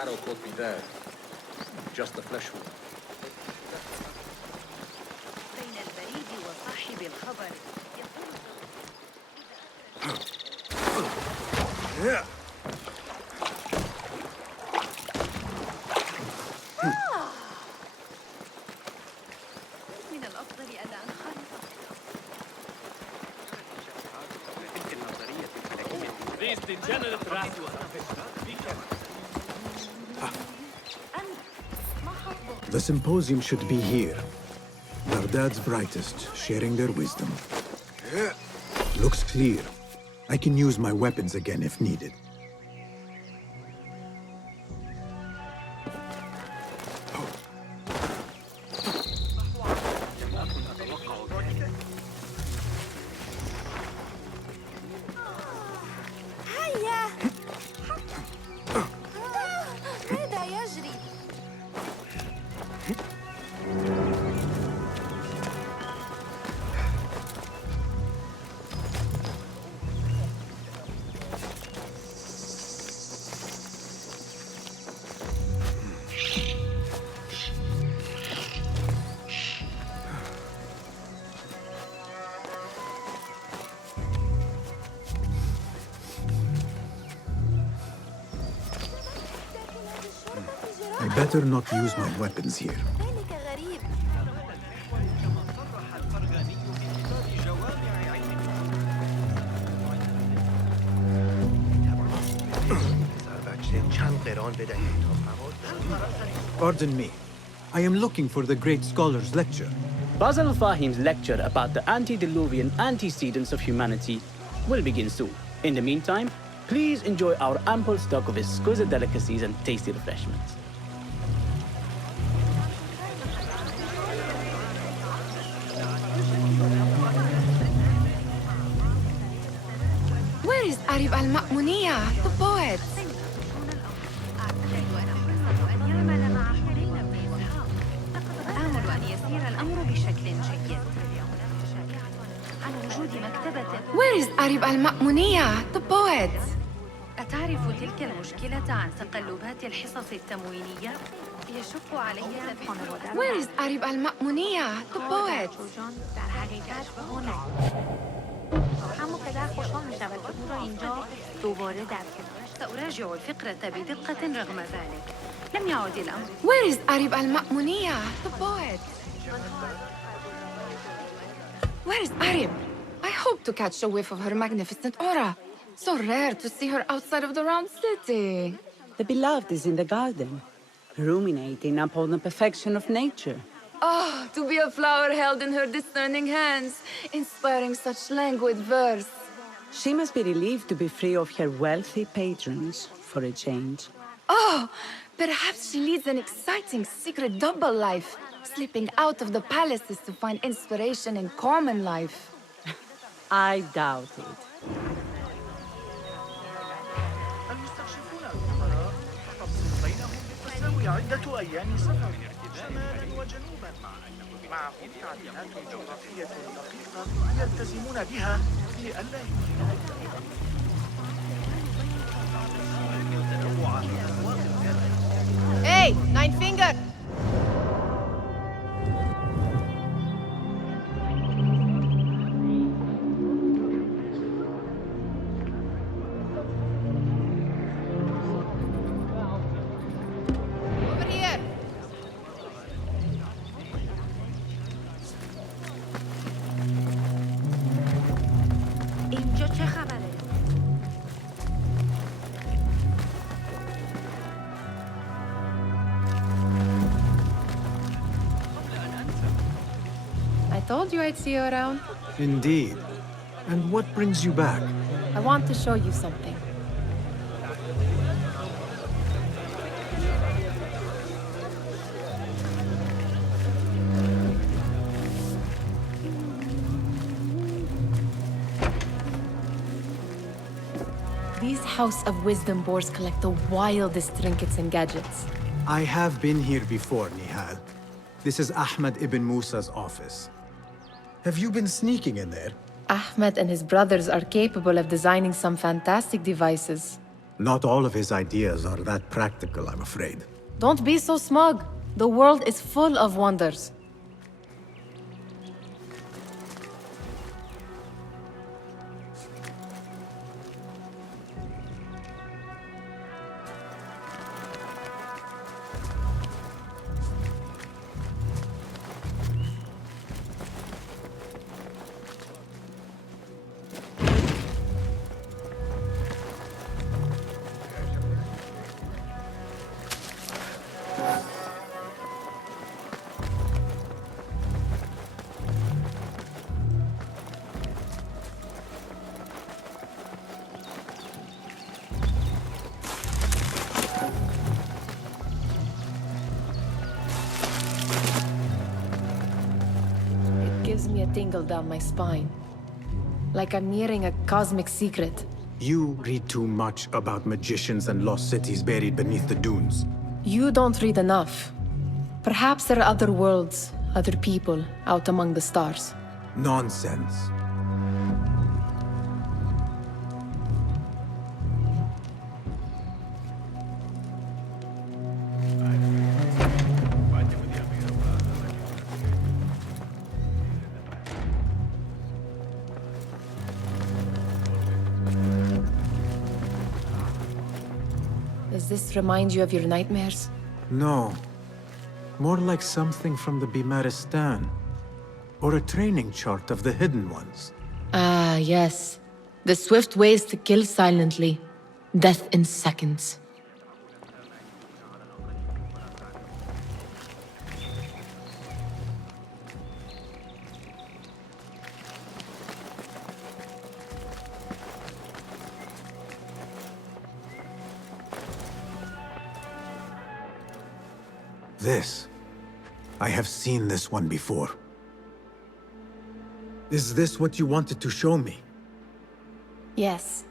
Arrow caught me there. Just the flesh wound. Yeah. The symposium should be here. Baghdad's brightest, sharing their wisdom. Looks clear. I can use my weapons again if needed. I better not use my weapons here. Pardon me. I am looking for the great scholar's lecture. Basim Fahim's lecture about the antediluvian antecedents of humanity will begin soon. In the meantime, please enjoy our ample stock of exquisite delicacies and tasty refreshments. Where is Arib al-Ma'muniya, the poet? Where is Arib al-Ma'muniya, the poet? أتعرف تلك المشكلة عن تقلبات الحصص التموينية؟ يشق علي سبح. Where is Arib al-Ma'muniya, the poet? در حقیقت هنر. همون پدر خوشحال می‌شود که او را اینجا دوباره در کنارش. سأراجع الفقرة بدقة رغم ذلك. لم يعد الأمر. Where is Arib al-Ma'muniya, the poet? Where is Arib? I hope to catch a whiff of her magnificent aura. So rare to see her outside of the round city. The beloved is in the garden, ruminating upon the perfection of nature. Oh, to be a flower held in her discerning hands, inspiring such languid verse. She must be relieved to be free of her wealthy patrons, for a change. Oh, perhaps she leads an exciting secret double life, slipping out of the palaces to find inspiration in common life. I doubt it. عدة أيام سفر شمالا وجنوبا معهم تعليمات جغرافية دقيقة يلتزمون بها لئلا Hey, Nine Finger! I told you I'd see you around. Indeed. And what brings you back? I want to show you something. These House of Wisdom boars collect the wildest trinkets and gadgets. I have been here before, Nihal. This is Ahmed Ibn Musa's office. Have you been sneaking in there? Ahmed and his brothers are capable of designing some fantastic devices. Not all of his ideas are that practical, I'm afraid. Don't be so smug. The world is full of wonders. Gives me a tingle down my spine. Like I'm nearing a cosmic secret. You read too much about magicians and lost cities buried beneath the dunes. You don't read enough. Perhaps there are other worlds, other people, out among the stars. Nonsense. Does this remind you of your nightmares? No. More like something from the Bimaristan. Or a training chart of the Hidden Ones. Ah, yes. The swift ways to kill silently. Death in seconds. This. I have seen this one before. Is this what you wanted to show me? Yes.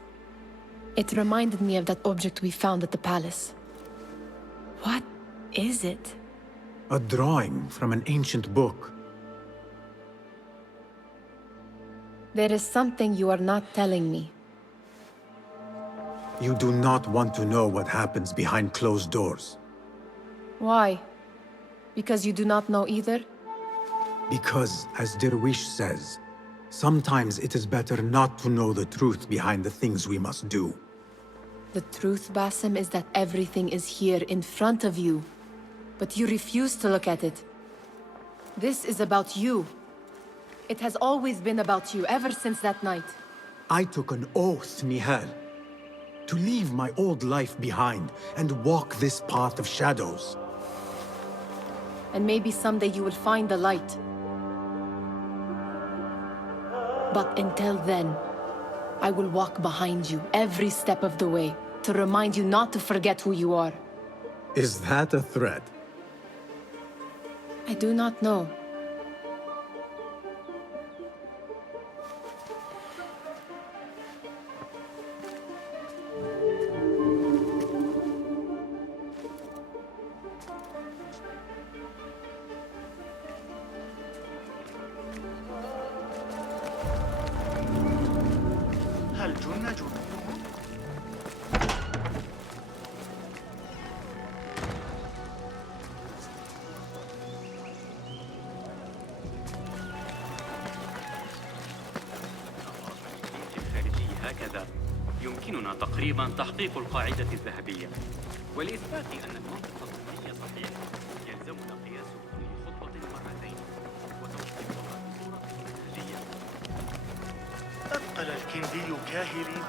It reminded me of that object we found at the palace. What is it? A drawing from an ancient book. There is something you are not telling me. You do not want to know what happens behind closed doors. Why? Because you do not know either? Because, as Derwish says, sometimes it is better not to know the truth behind the things we must do. The truth, Basim, is that everything is here in front of you. But you refuse to look at it. This is about you. It has always been about you, ever since that night. I took an oath, Nihal, to leave my old life behind and walk this path of shadows. And maybe someday you will find the light. But until then, I will walk behind you every step of the way to remind you not to forget who you are. Is that a threat? I do not know. هل جن جنودهم؟ الخارجي هكذا يمكننا تقريبا تحقيق القاعدة الذهبية ولإثبات أن المنطق الضمني صحيح يلزمنا قياس كل خطوة مرتين وتوصيفها بصورة منهجية. أثقل الكندي كاهلي.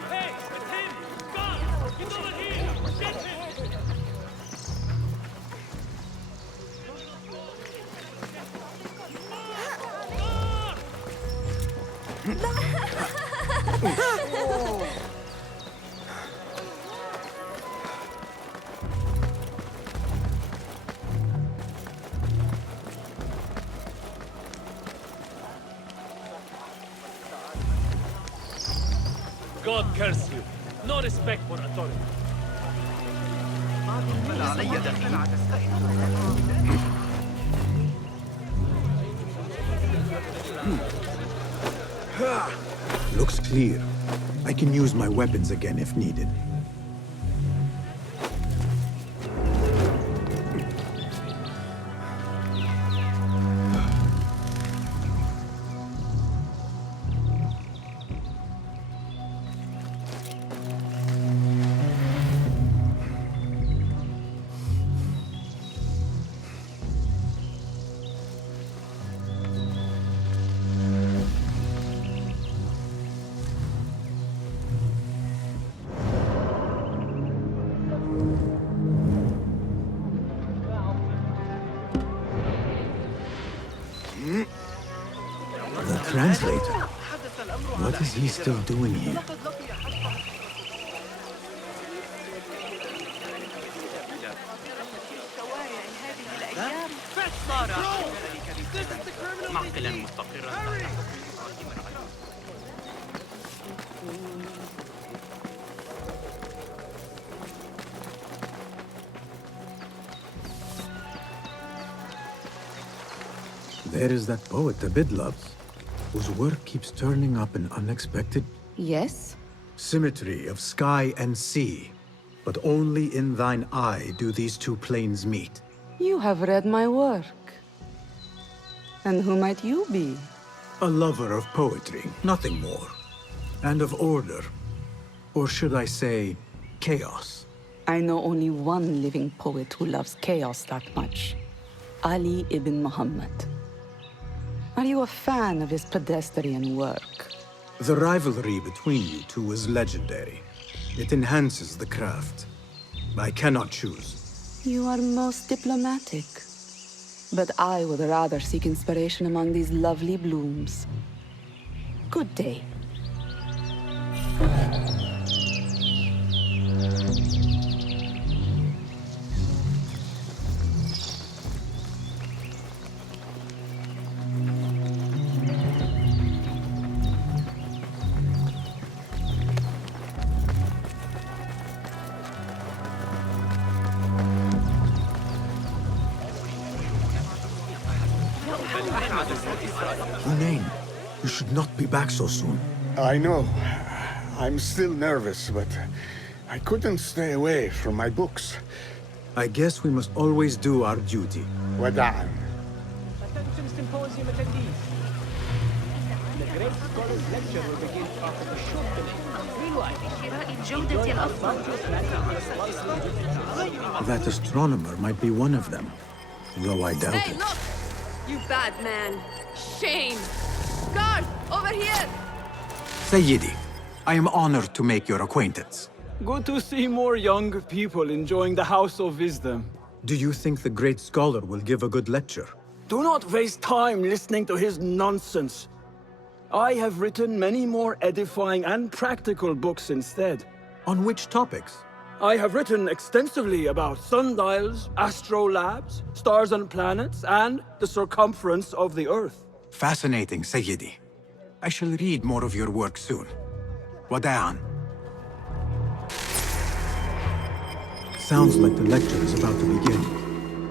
God curse you. No respect for authority. Looks clear. I can use my weapons again if needed. translator. What is he still doing here? معقلا مستقرا تحت حكم إبراهيم العلي. There is that poet Abid loves, whose work keeps turning up in unexpected Yes? symmetry of sky and sea. But only in thine eye do these two planes meet. You have read my work. And who might you be? A lover of poetry, nothing more. And of order. Or should I say, chaos. I know only one living poet who loves chaos that much. Ali ibn Muhammad. Are you a fan of his pedestrian work? The rivalry between you two is legendary. It enhances the craft. I cannot choose. You are most diplomatic. But I would rather seek inspiration among these lovely blooms. Good day. Hunain, you should not be back so soon. I know. I'm still nervous, but I couldn't stay away from my books. I guess we must always do our duty. وداعا. Attention symposium attendees. The great scholars lecture will begin after a short delay. شراء الجودة الأفضل. That astronomer might be one of them, though I doubt it. Look! You bad man. Shame! Guard! Over here! Sayyidi, I am honored to make your acquaintance. Good to see more young people enjoying the House of Wisdom. Do you think the great scholar will give a good lecture? Do not waste time listening to his nonsense. I have written many more edifying and practical books instead. On which topics? I have written extensively about sundials, astrolabes, stars and planets, and the circumference of the Earth. Fascinating, Sayyidi. I shall read more of your work soon. Wada'an. Sounds like the lecture is about to begin.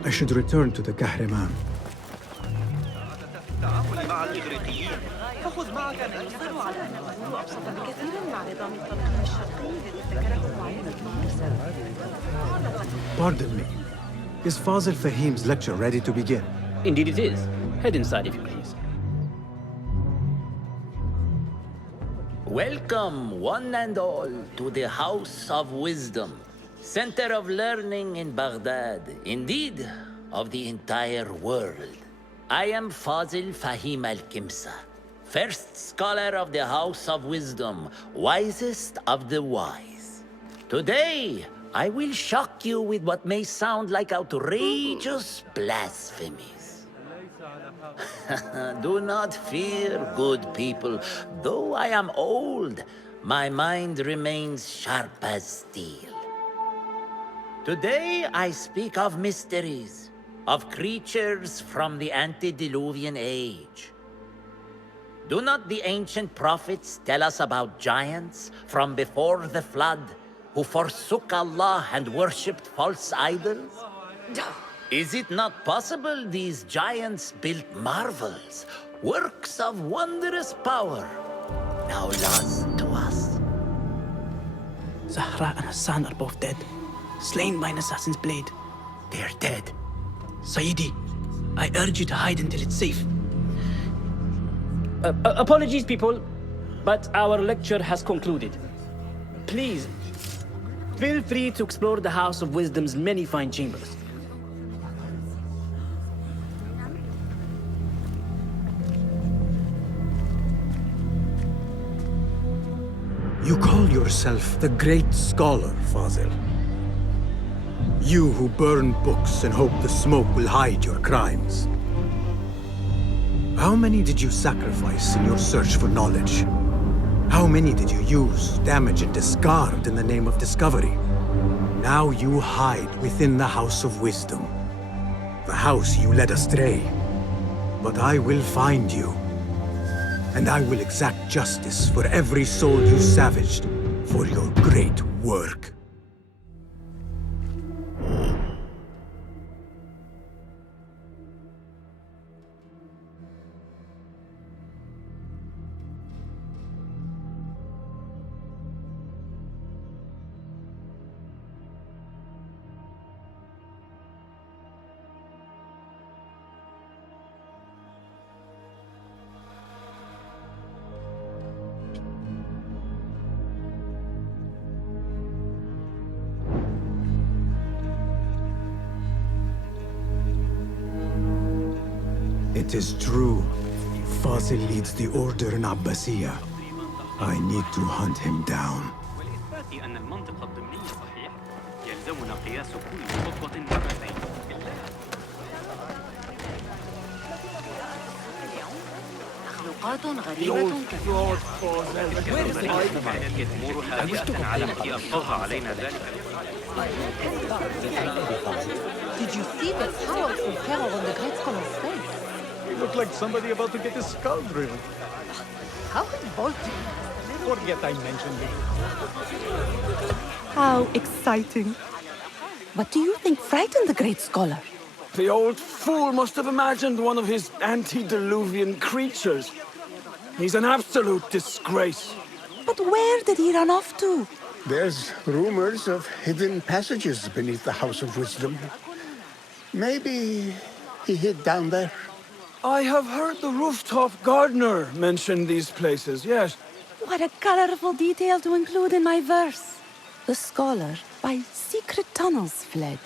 I should return to the Kahraman. فخذ معك ما يصر على أن الأمور أبسط بكثير مع نظام التلقين الشرقي الذي ابتكره معلم Pardon me. Is Fazil Fahim's lecture ready to begin? Indeed it is. Head inside if you please. Welcome, one and all, to the House of Wisdom, center of learning in Baghdad, indeed, of the entire world. I am Fazil Fahim al-Kimsa, first scholar of the House of Wisdom, wisest of the wise. Today, I will shock you with what may sound like outrageous blasphemies. Do not fear, good people. Though I am old, my mind remains sharp as steel. Today, I speak of mysteries, of creatures from the antediluvian age. Do not the ancient prophets tell us about giants from before the flood who forsook Allah and worshipped false idols? Is it not possible these giants built marvels, works of wondrous power, now lost to us? Zahra and Hassan are both dead, slain by an assassin's blade. They're dead. Sayyidi, I urge you to hide until it's safe. Apologies, people, but our lecture has concluded. Please, feel free to explore the House of Wisdom's many fine chambers. You call yourself the great scholar, Fazil. You who burn books and hope the smoke will hide your crimes. How many did you sacrifice in your search for knowledge? How many did you use, damage, and discard in the name of discovery? Now you hide within the House of Wisdom. The house you led astray. But I will find you. And I will exact justice for every soul you savaged for your great work. It is true. Fazil leads the order in Abbasiyah. I need to hunt him down. ولإثبات أن المنطق الضمني صحيح يلزمنا قياس كل خطوة مرتين. مخلوقات غريبة كثيرة. كانت الأمور هادئة على حد أفضلها علينا ذلك. Did you see the powerful terror on the great scholar's face? He looked like somebody about to get his skull drilled. How could Bolt Forget I mentioned it. How exciting. What do you think frightened the great scholar? The old fool must have imagined one of his antediluvian creatures. He's an absolute disgrace. But where did he run off to? There's rumors of hidden passages beneath the House of Wisdom. Maybe he hid down there. I have heard the rooftop gardener mention these places, yes. What a colorful detail to include in my verse. The scholar by secret tunnels fled,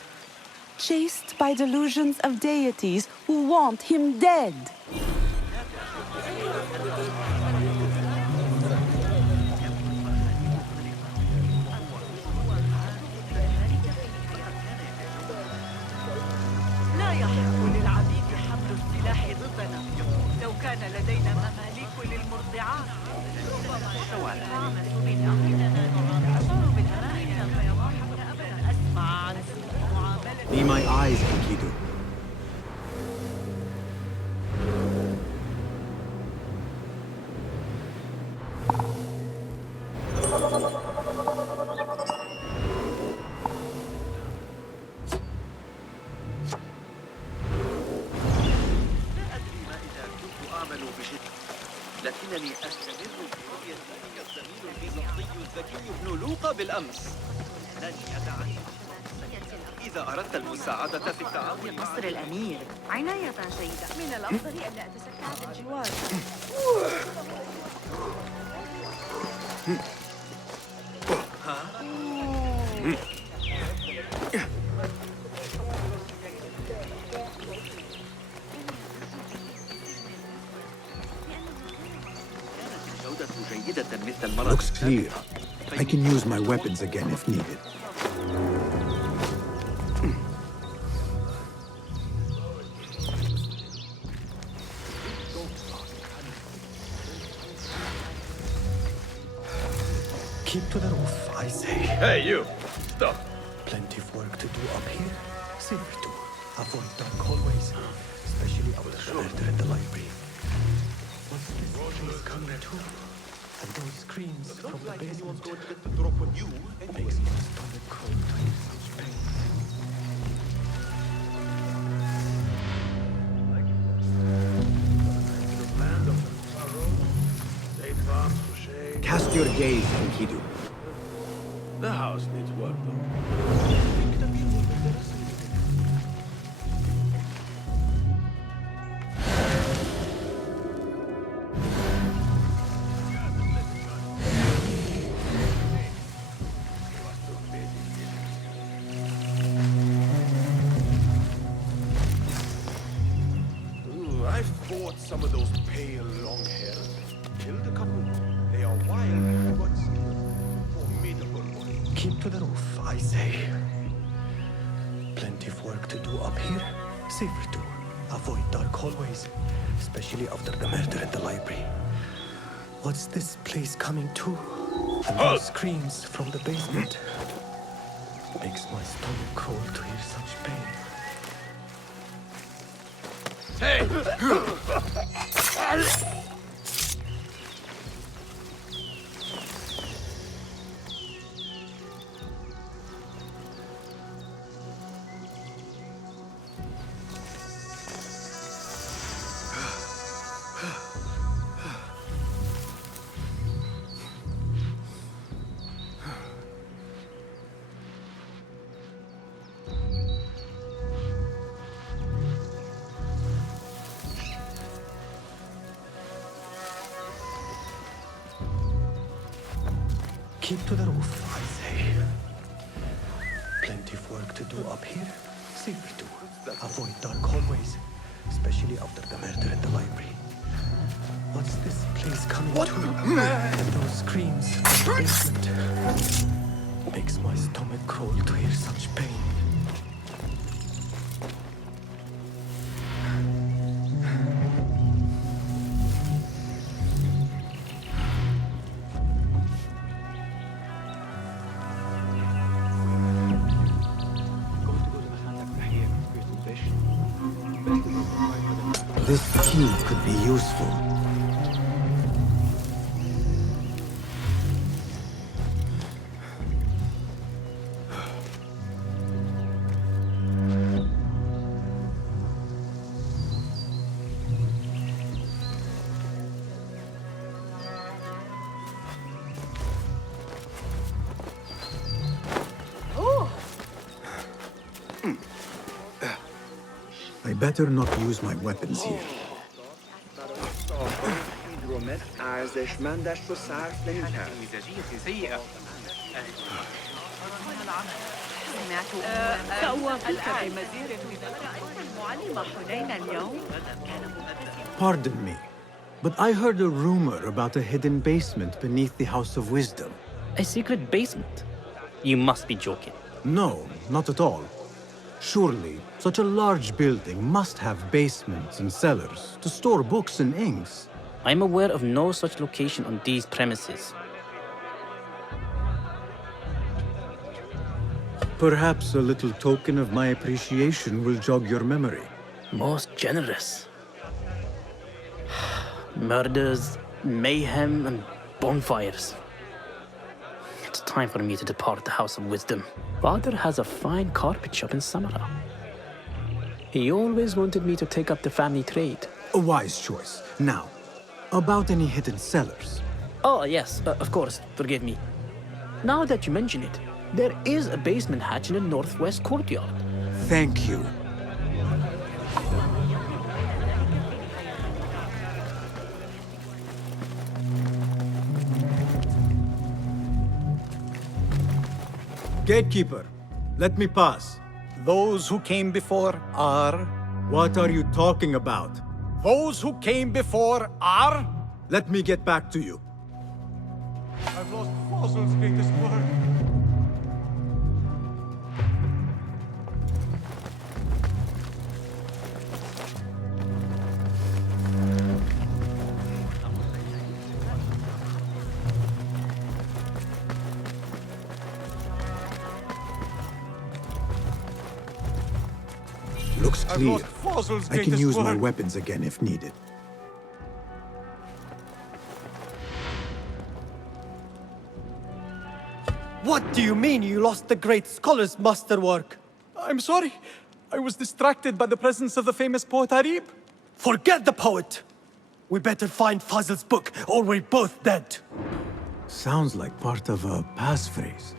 chased by delusions of deities who want him dead. لا يحق للعبيد حمل السلاح ضدنا. لو كان لدينا مماليك للمرضعات ربما شوعنا أسمع عن معاملة. Be my eyes, Enkidu. لكنني أستمر في رؤية ذلك الزميل البيزنطي الذكي ابن لوقا بالأمس. لن يدعني. إذا أردت المساعدة في التعاون مع قصر الأمير عناية جيدة. من الأفضل ألا أتشكع بالجوار. Looks clear. I can use my weapons again if needed. Keep to the roof, I say. Hey, you! Stop! Plenty of work to do up here. Safer to avoid dark hallways, especially our shelter at the library. What's this is coming too? And those screams from the basement makes my stomach cold. Pain. Cast your gaze, Enkidu. The house needs work, though. I've fought some of those pale, long-hairs. Killed a couple. They are wild, but formidable ones. Keep to the roof, I say. Plenty of work to do up here. Safer too. Avoid dark hallways, especially after the murder in the library. What's this place coming to? And those screams from the basement. Makes my stomach crawl to hear such pain. Keep to the roof, I say. Plenty of work to do up here. Safer to avoid dark hallways, especially after the murder in the library. What's this place coming to? And those screams from the basement. Makes my stomach crawl to hear such pain. This key could be useful. I better not use my weapons here. Pardon me, but I heard a rumor about a hidden basement beneath the House of Wisdom. A secret basement? You must be joking. No, not at all. Surely, such a large building must have basements and cellars to store books and inks. I'm aware of no such location on these premises. Perhaps a little token of my appreciation will jog your memory. Most generous. Murders, mayhem, and bonfires. It's time for me to depart the House of Wisdom. Father has a fine carpet shop in Samara. He always wanted me to take up the family trade. A wise choice. Now, about any hidden cellars? Oh, yes, of course, forgive me. Now that you mention it, there is a basement hatch in the northwest courtyard. Thank you. Gatekeeper, let me pass. Those who came before are... What are you talking about? Those who came before are... Let me get back to you. I've lost Fazil's greatest word. Looks clear. I can use my word. weapons again if needed. What do you mean you lost the great scholar's masterwork? I'm sorry. I was distracted by the presence of the famous poet Arib. Forget the poet! We better find Fazil's book, or we're both dead. Sounds like part of a passphrase.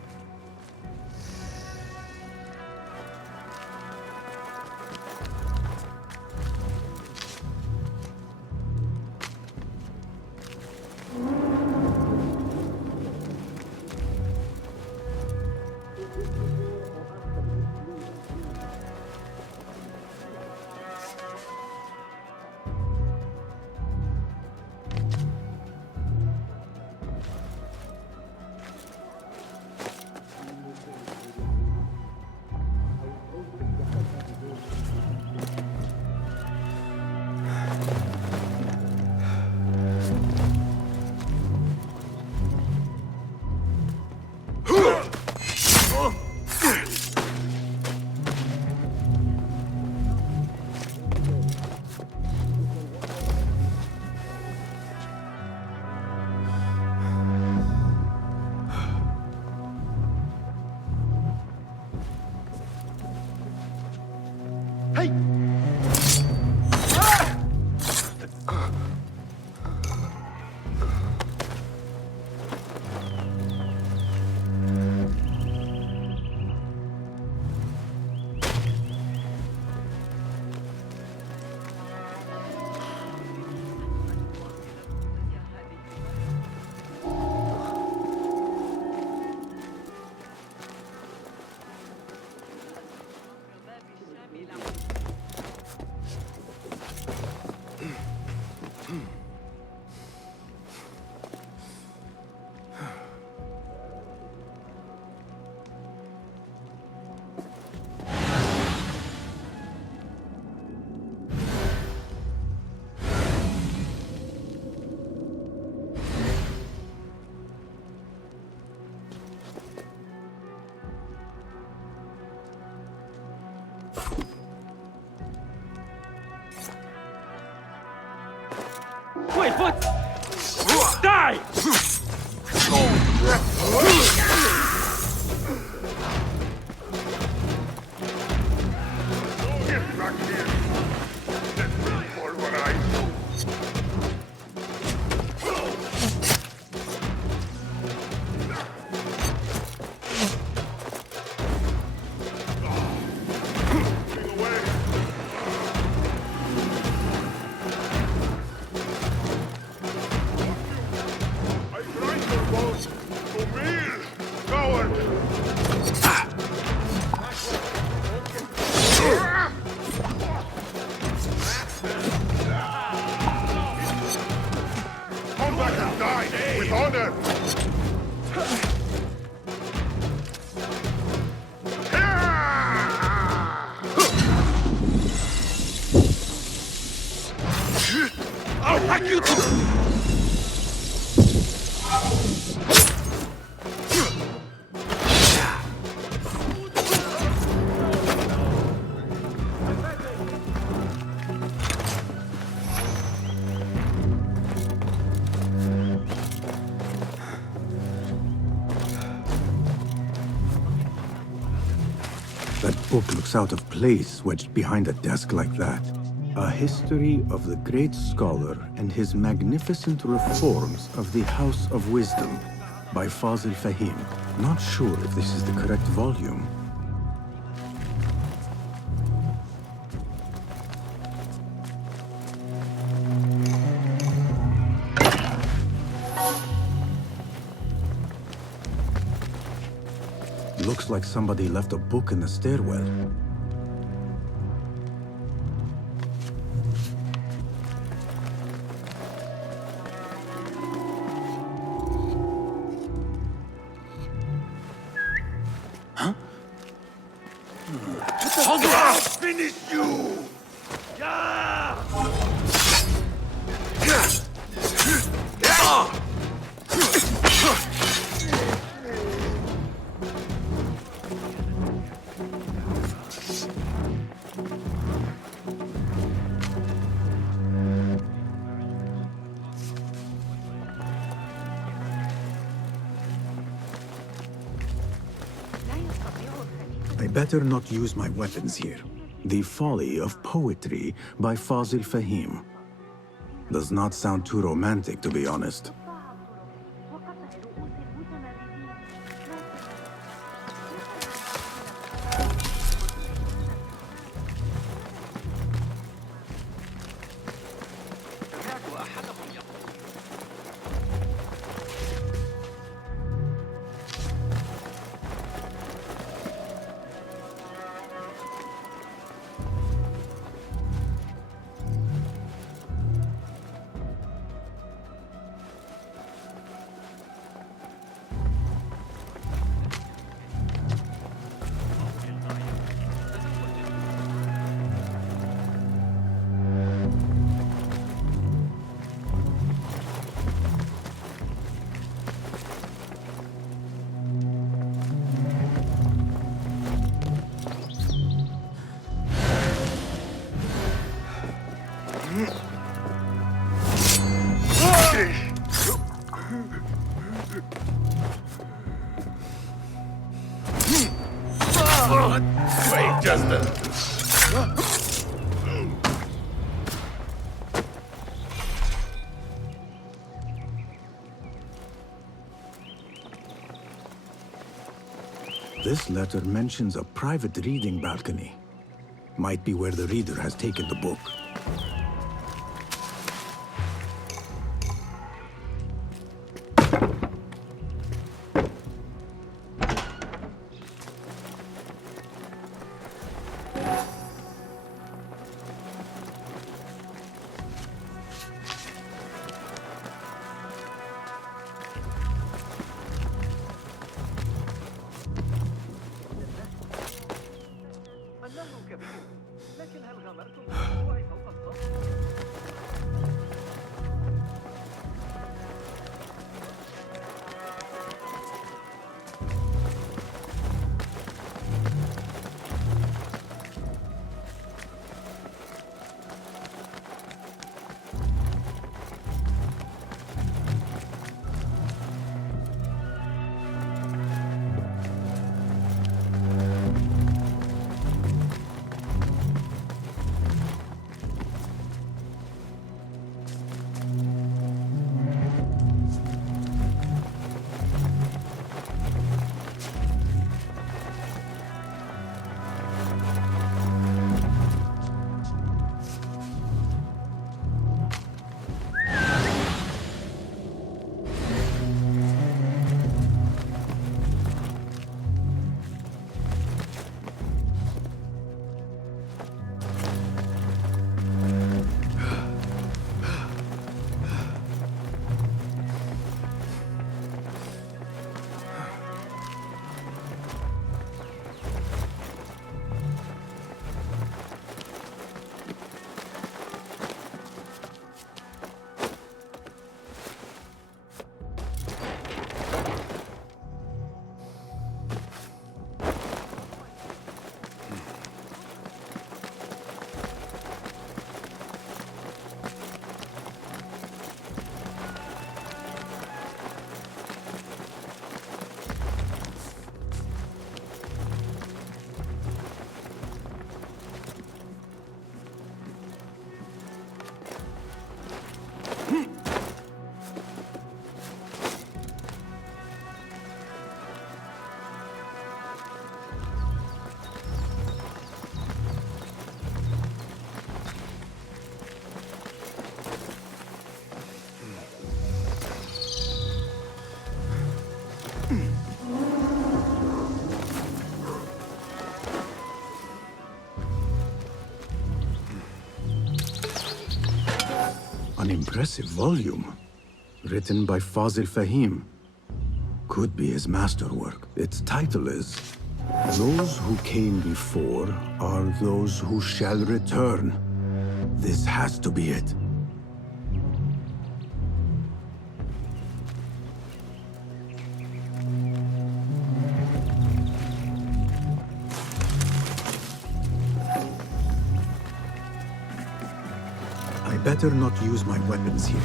Wait, what? Die! Get back here! Let me pulverize! Come back and die with honor! I'll hack you to... That book looks out of place wedged behind a desk like that. A history of the great scholar and his magnificent reforms of the House of Wisdom by Fazil Fahim. Not sure if this is the correct volume. Looks like somebody left a book in the stairwell. I'll finish you! I better not use my weapons here. The Folly of Poetry by Fazil Fahim. Does not sound too romantic, to be honest. Wait just a... This letter mentions a private reading balcony. Might be where the reader has taken the book. An impressive volume, written by Fazil Fahim. Could be his masterwork. Its title is, Those Who Came Before Are Those Who Shall Return. This has to be it. I better not use my weapons here.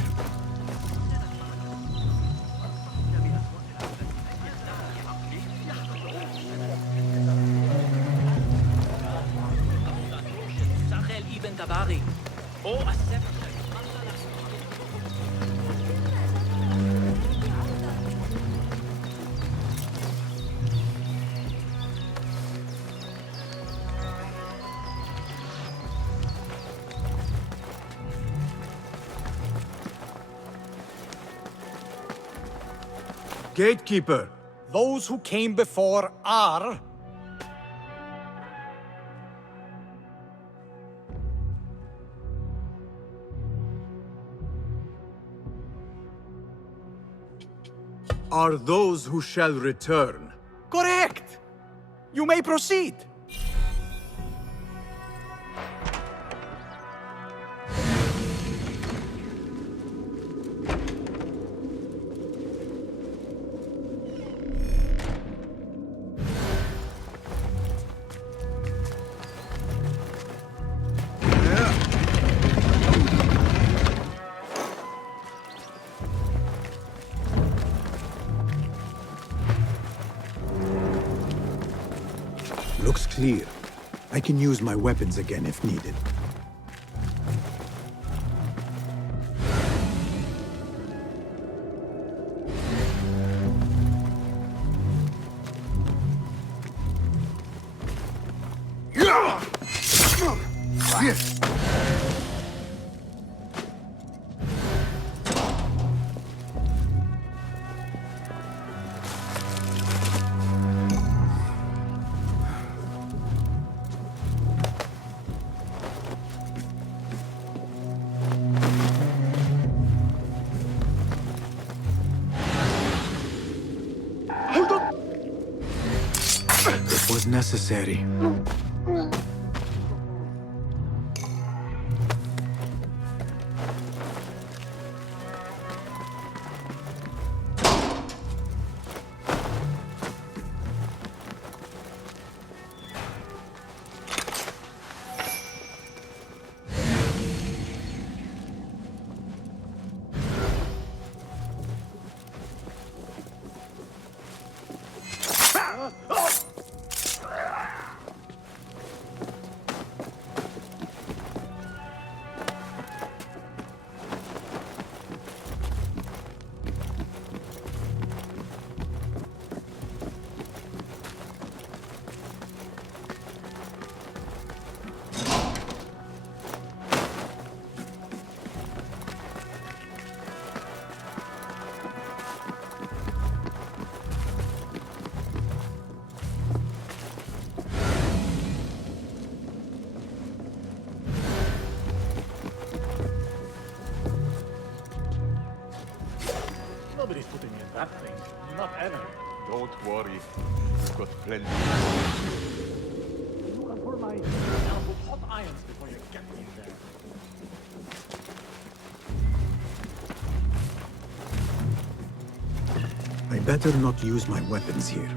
Gatekeeper, those who came before are... Are those who shall return. Correct! You may proceed. Looks clear. I can use my weapons again if needed. It was necessary. Nobody's putting in that thing. Not ever. Don't worry. We've got plenty. You can pour my now with hot irons before you get me there. I better not use my weapons here.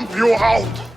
Stomp you out!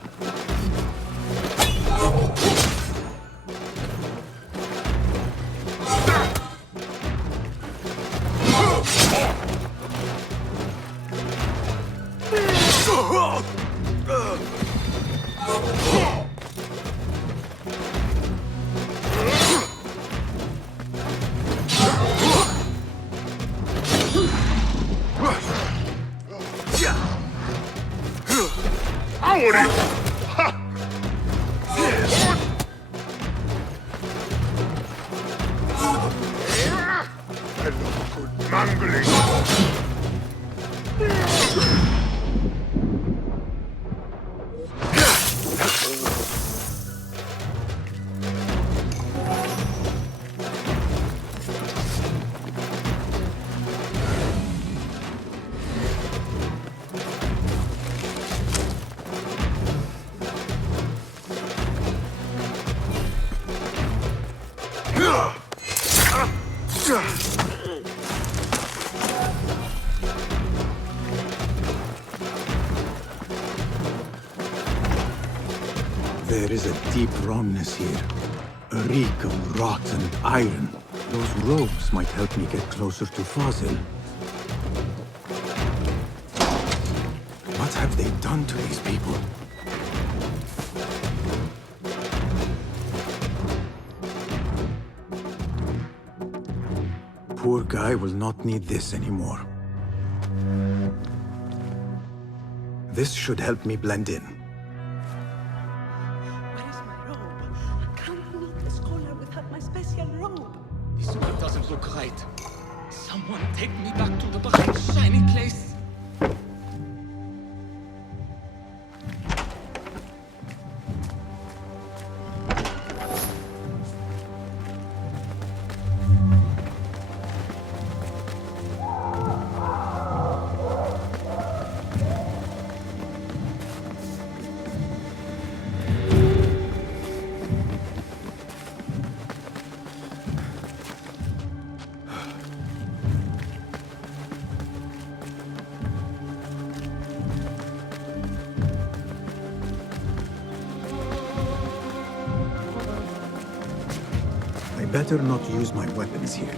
There is a deep wrongness here. A reek of rotten iron. Those robes might help me get closer to Fazil. What have they done to these people? Poor guy will not need this anymore. This should help me blend in. Where is my robe? I can't meet the scholar without my special robe. This one doesn't look right. Someone take me back to the bright, shiny place. Better not use my weapons here.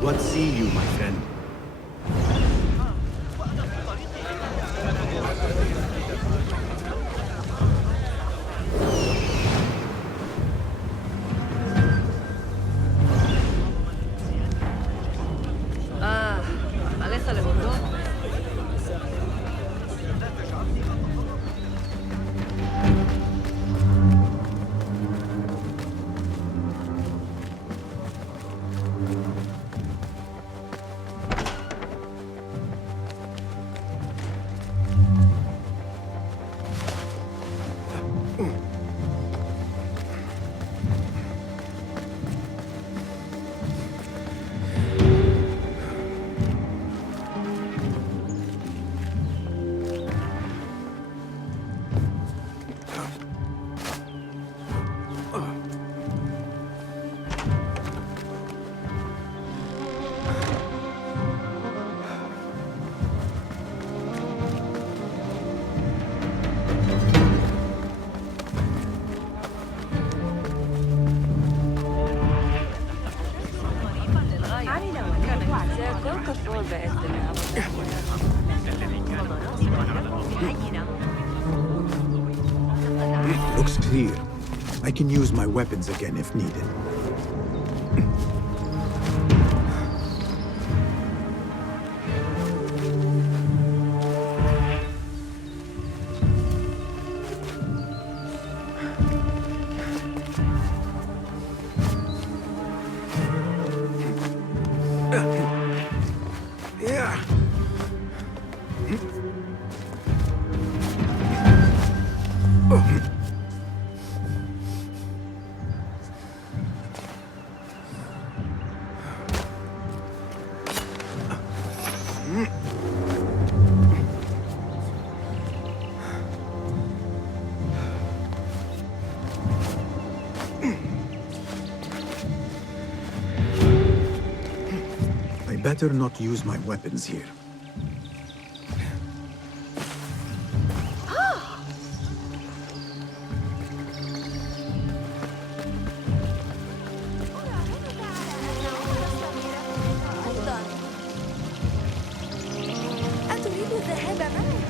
What see you, my friend? ¿Alexa le gustó? Looks clear. I can use my weapons again if needed. Better not use my weapons here. أتريد الذهاب معي؟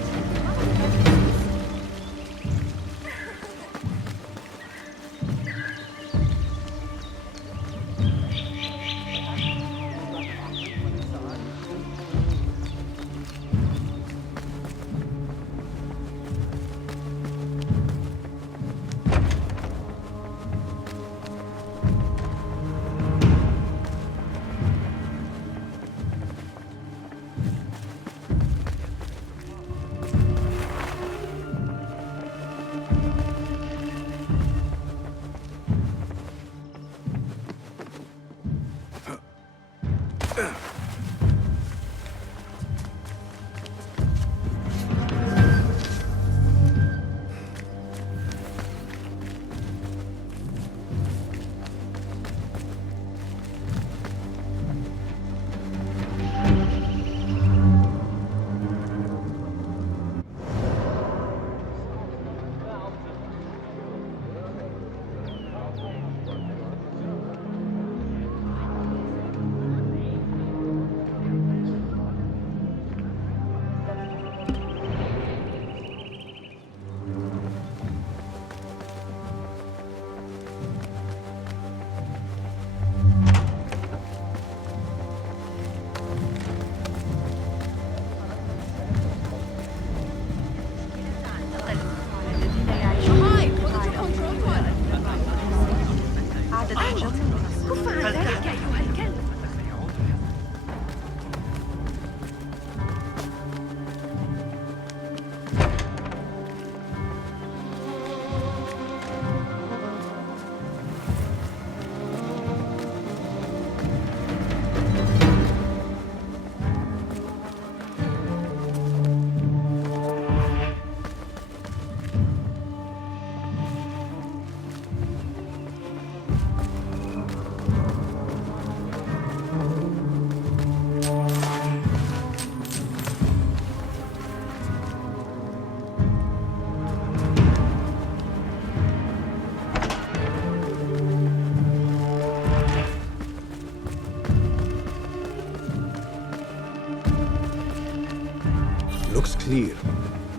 Looks clear.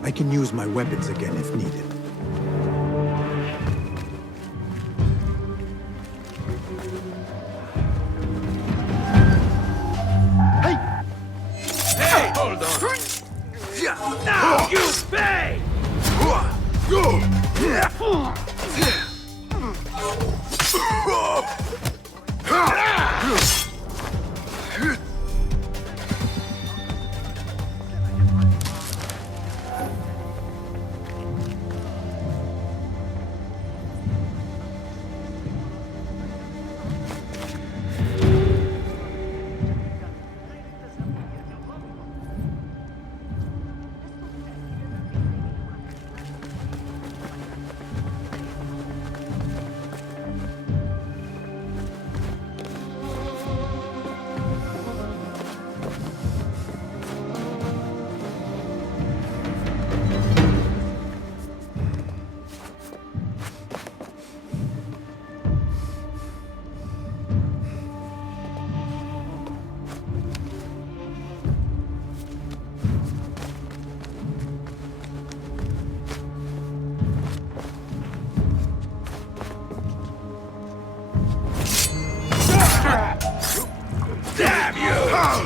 I can use my weapons again if needed. Hey, hold on. Now you pay! Damn you!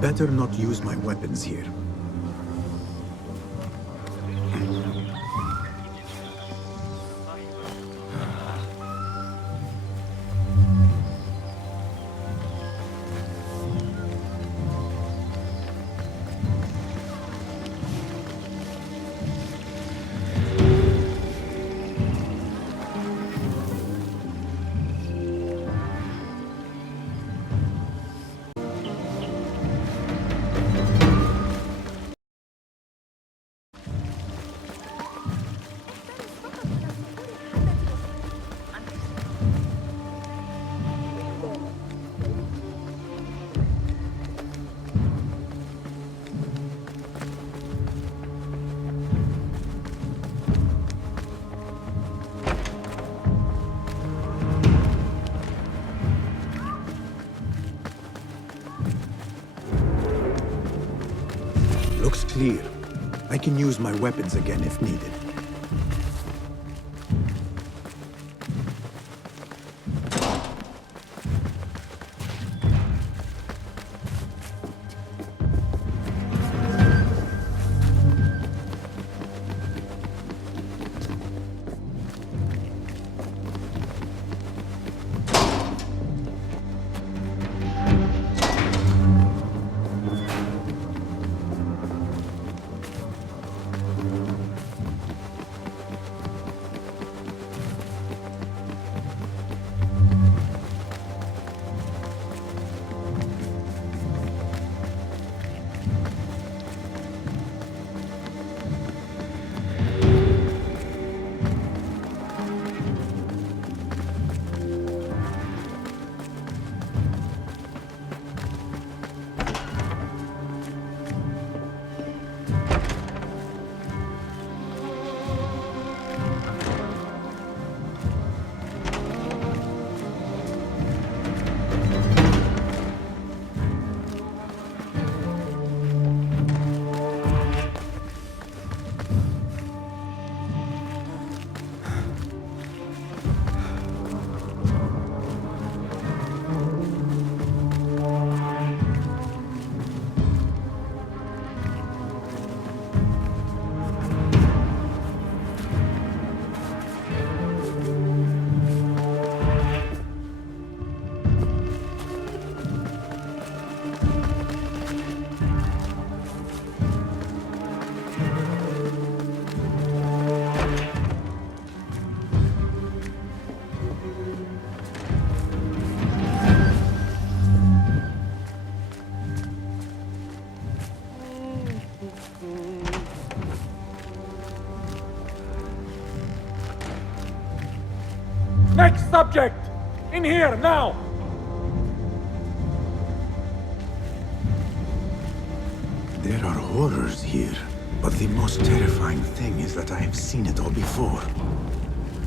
Better not use my weapons here. Looks clear. I can use my weapons again if needed. Next subject! In here, now! There are horrors here, but the most terrifying thing is that I have seen it all before.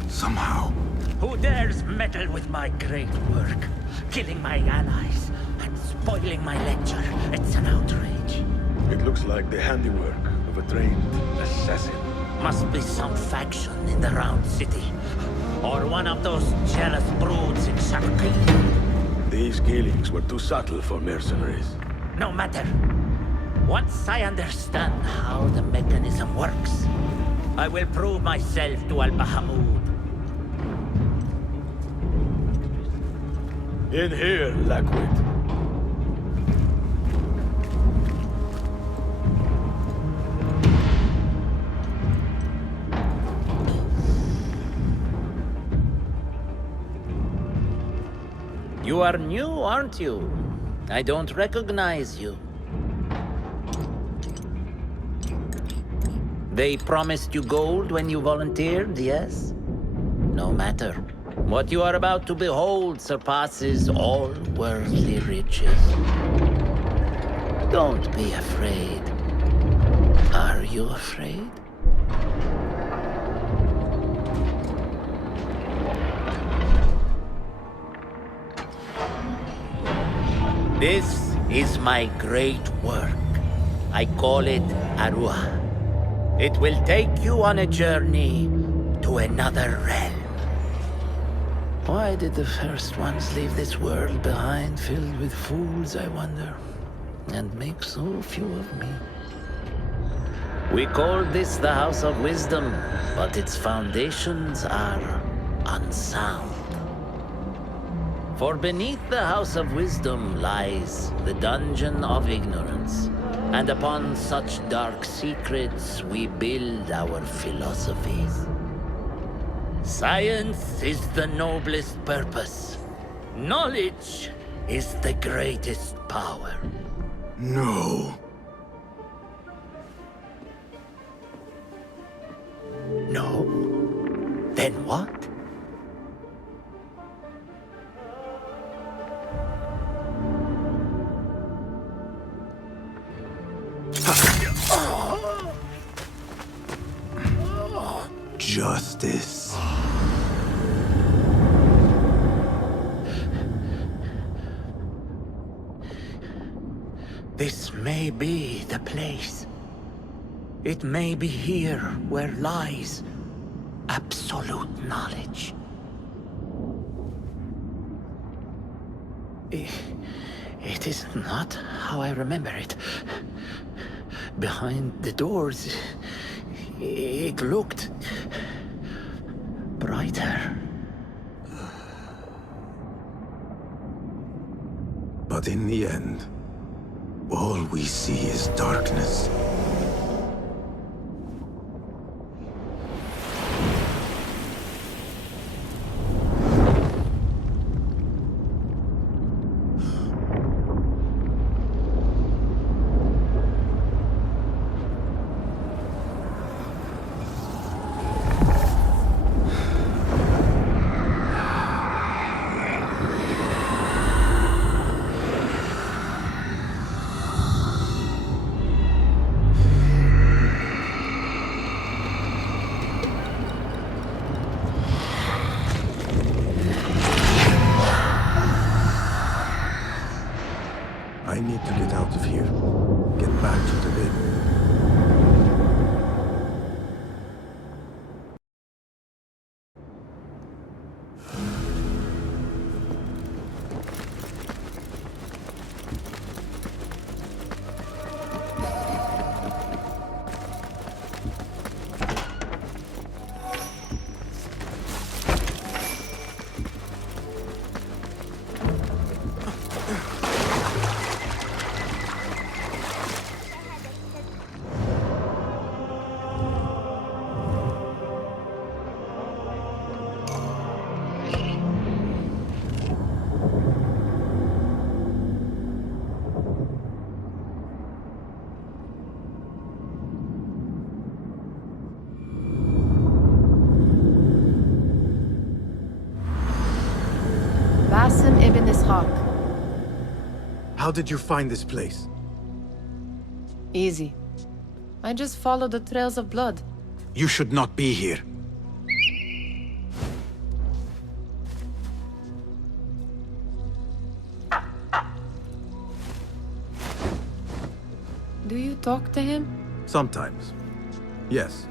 Somehow. Who dares meddle with my great work? Killing my allies and spoiling my lecture. It's an outrage. It looks like the handiwork of a trained assassin. Must be some faction in the Round City. Or one of those jealous broods in Sharqi. These killings were too subtle for mercenaries. No matter. Once I understand how the mechanism works, I will prove myself to Al-Bahamud. In here, Lackwit. You are new, aren't you? I don't recognize you. They promised you gold when you volunteered, yes? No matter. What you are about to behold surpasses all worldly riches. Don't be afraid. Are you afraid? This is my great work. I call it Aruha. It will take you on a journey to another realm. Why did the first ones leave this world behind filled with fools, I wonder, and make so few of me? We call this the House of Wisdom, but its foundations are unsound. For beneath the House of Wisdom lies the Dungeon of Ignorance, and upon such dark secrets we build our philosophies. Science is the noblest purpose. Knowledge is the greatest power. No. No? Then what? Justice. This may be the place. It may be here where lies absolute knowledge. It is not how I remember it. Behind the doors, it looked brighter. But in the end, all we see is darkness. I need to get out of here. Get back to the bed. How did you find this place? Easy. I just followed the trails of blood. You should not be here. Do you talk to him? Sometimes. Yes.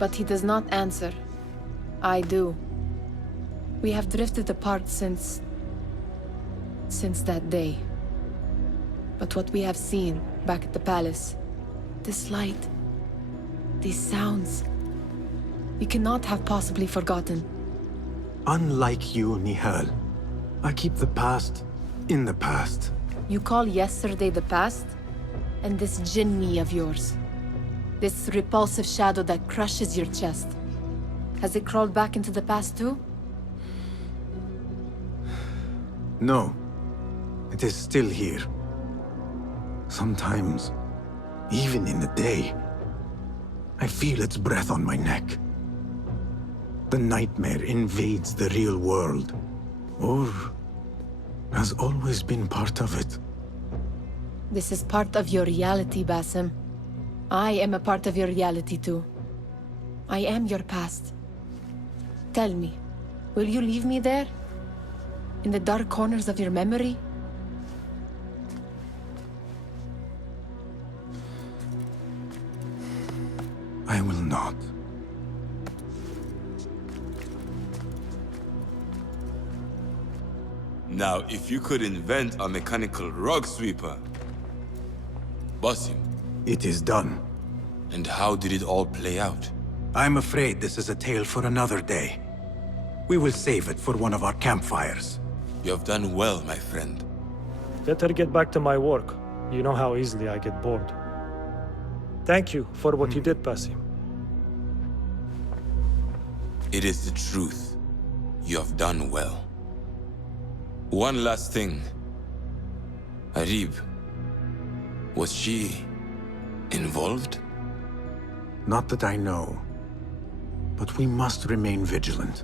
But he does not answer. I do. We have drifted apart since that day. But what we have seen back at the palace, this light, these sounds, we cannot have possibly forgotten. Unlike you, Nihal, I keep the past in the past. You call yesterday the past? And this jinni of yours, this repulsive shadow that crushes your chest, has it crawled back into the past too? No. It is still here. Sometimes, even in the day, I feel its breath on my neck. The nightmare invades the real world, or has always been part of it. This is part of your reality, Basim. I am a part of your reality too. I am your past. Tell me, will you leave me there? In the dark corners of your memory? I will not. Now, if you could invent a mechanical rug sweeper... Basim. It is done. And how did it all play out? I'm afraid this is a tale for another day. We will save it for one of our campfires. You have done well, my friend. Better get back to my work. You know how easily I get bored. Thank you for what you did, Basim. It is the truth. You have done well. One last thing. Arib. Was she involved? Not that I know. But we must remain vigilant.